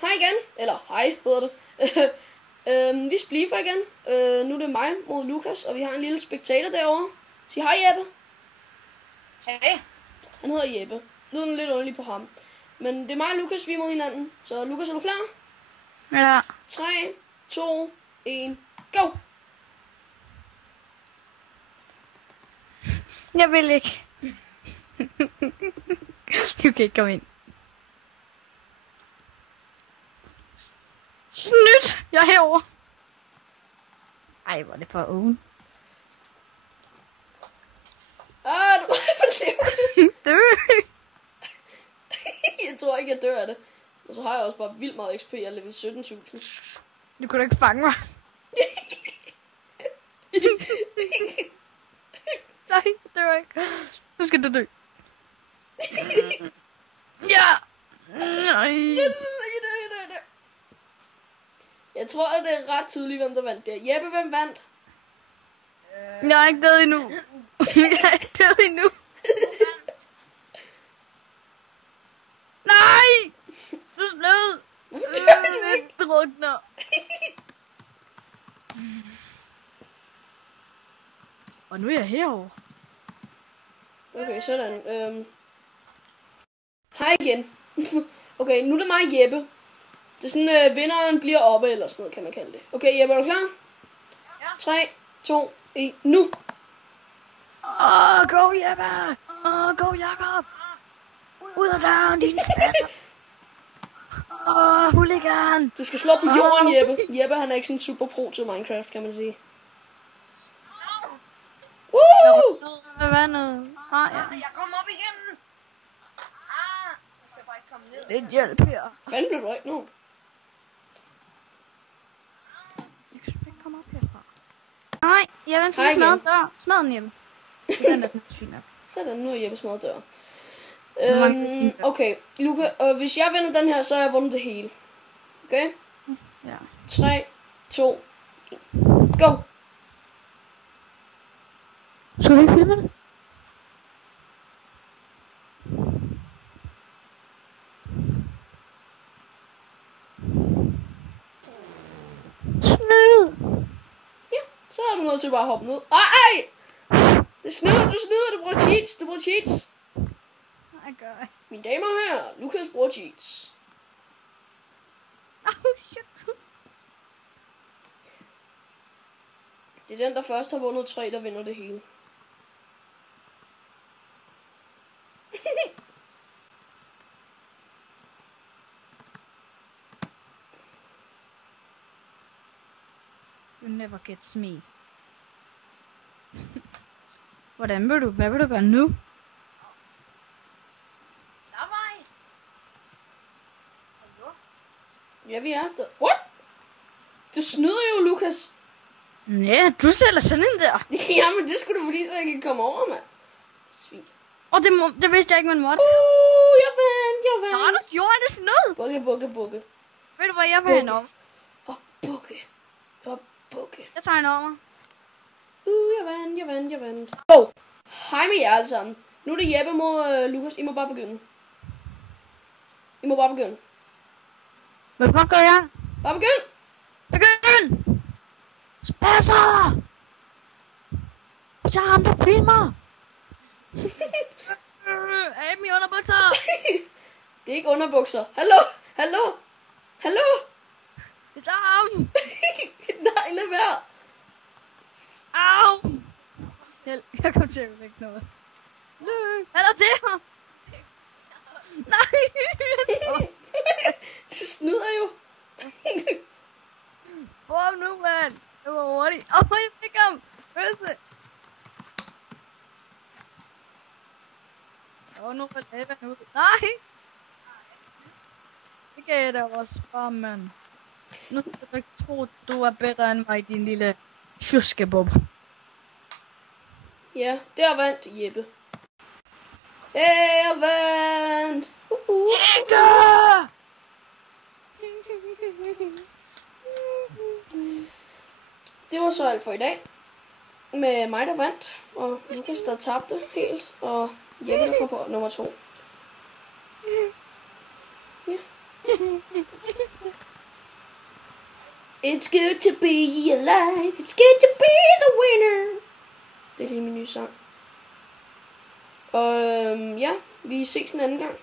Hej igen. Eller hej, hedder det. Vi splifer igen. Nu er det mig mod Lukas, og vi har en lille spectator derovre. Sig hej, Jeppe. Hey. Han hedder Jeppe. Lyden lidt underlig på ham. Men det er mig og Lukas, vi er mod hinanden. Så Lukas, er du klar? Ja. 3, 2, 1, go! Jeg vil ikke. Du kan ikke komme ind. Snydt! Jeg er herovre. Ej, hvor er det for oven. Du hvad laver du? Dø! Jeg tror ikke, jeg dør af det. Og så har jeg også bare vildt meget XP. Jeg er level 17.000. Du kunne da ikke fange mig. Nej, det var ikke. Nu skal du dø. Ja! Nej. Jeg tror, at det er ret tydeligt, hvem der vandt der. Jeppe, hvem vandt? Jeg er ikke død endnu. Jeg er ikke død endnu. Nej! Du er blød. Hvorfor dør du ikke? Jeg drukner. Og nu er jeg herovre. Okay, sådan. Hej igen. Okay, nu er det mig, Jeppe. Det er sådan, vinderen bliver oppe, eller sådan noget, kan man kalde det. Okay, Jeppe, er du klar? Ja. 3, 2, 1, nu! Go Jeppe! Go Jakob! Ud af døren, din fatter! Hooligan! Du skal slå på jorden, Jeppe. Jeppe, han er ikke sådan super pro til Minecraft, kan man sige. Woo! Med vandet. Ja. Jeg kommer op igen. Jeg skal bare ikke komme ned. Lidt hjælp her. Fanden blev du ikke nu? Jeg kan sgu ikke komme op herfra. Nej, jeg venter Hej til smadret igen. dør. Smad den hjemme. Den er fint nok. Sådan, nu er Jeppe smadret dør. Okay, Luca, hvis jeg vinder den her, så har jeg vundet det hele. Okay? Ja. 3, 2, 1, go! Skal du ikke filme det? Snyd! Ja, så er du nødt til bare at hoppe ned. Ej! Det snyder, du snyder, du bruger cheats, du bruger cheats. Jeg gør ikke. Mine damer og herrer, Lukas bruger cheats. Det er den, der først har vundet 3, der vinder det hele. You never gets me. Hvad vil du gøre nu? Der var I. Hallo? Ja, vi er stadig. What? Du snyder jo, Lukas. Ja, du sælger sådan en der. Jamen, det skulle du, fordi så jeg kan komme over, mand. Svin. Og det vidste jeg ikke, man måtte. Jeg vandt. Nå, du gjorde det snyd. Bukke. Ved du hvad, jeg vil have en om? Bukke. Jeg tager en over. Jeg vandt. Go! Hej med jer alle sammen. Nu er det Jeppe mod Lukas. I må bare begynde. Vil du godt gøre jer? Bare begynde! Begynd! Spasser! Vi tager ham, der filmer! Af mine underbukser! Det er ikke underbukser. Hallo! Vi tager ham! Nej, lad være. Au! Hjælp, jeg kom til at lægge noget. Hvad er der der? Nej! Du snyder jo. Få ham nu, mand! Det var hurtigt. Jeg fik ham! Pølse! Nu får lava ud. Nej! Det gav jeg da også bare, mand. Nu skal du ikke tro, du er bedre end mig, din lille tjuskebub. Ja, der vandt Jeppe. Jeg vandt. Ikke! Det var så alt for i dag. Med mig, der vandt, og Lukas, der tabte helt, og Jeppe, der kom på nummer 2. Ja. It's good to be alive. It's good to be the winner. Det er lige min nye sang. Og ja, vi ses en anden gang.